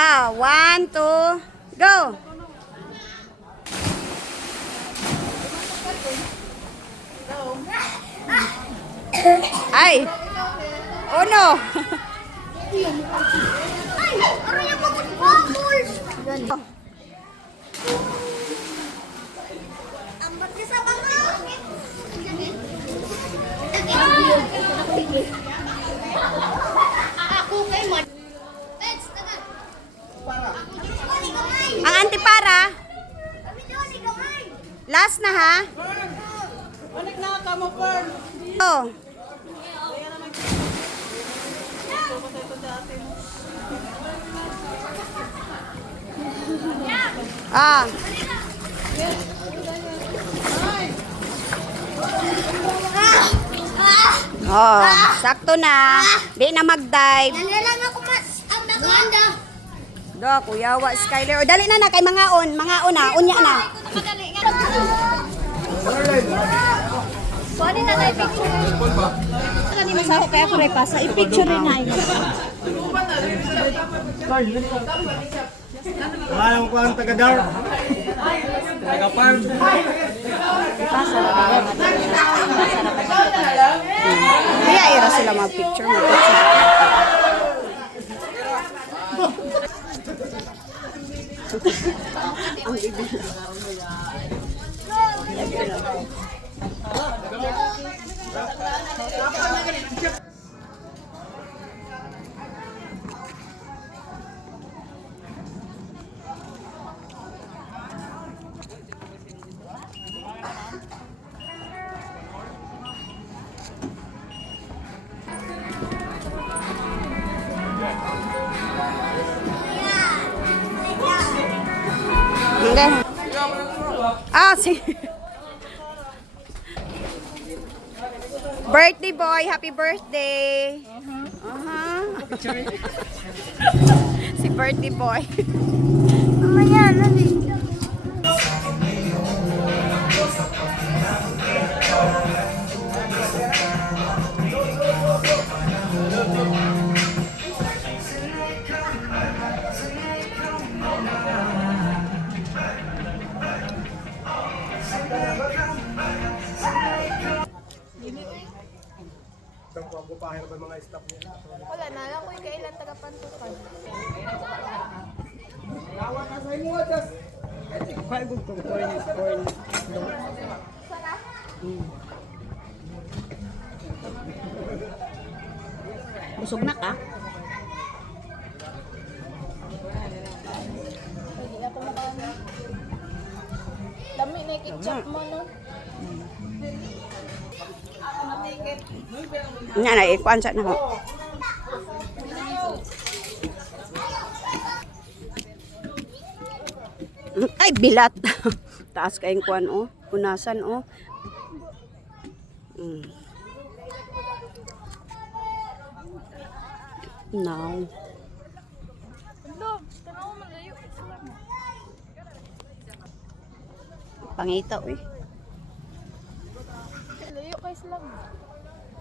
1, 2, go! Ay! Oh no! Ay! Aray ang mag-bubble! Ang bati sa mga! Ako kay Mod. Let's tagal! Ang antipara, Kami doon, gamay! last na ha? Balik na ka mo, Fern. Oh. Ah. Oh, sakto na. Di na mag-dive. Nalalang ako mas ang maganda. Do, kuya, wa Skyler. O, dali na kay mangaon. Mangaon na, unya na. Madali nga. Kuhanin na tayo picture. Kani masaho kaya ko rin pasa. I-picture rin na yun. Wala mo pa ang taga-dar. Taga-farm. Kaya ira sila mag-picture. Ang ibig. Hindi. Ah, si birthday boy, happy birthday. Si birthday boy. Mamaya, nani. Ang pagpapahir ba mga staff niya? Wala na lang ko yung kailan taga-pantukan. Yawa ka sa imo, tas. Pagod ko corn. Busog na ka? Dami na yung ketchup mo, no? Nga na, ikuan sa na ho. Ay, bilat. Taas kayong kuan, oh. Punasan, oh. Now. Pangita, eh.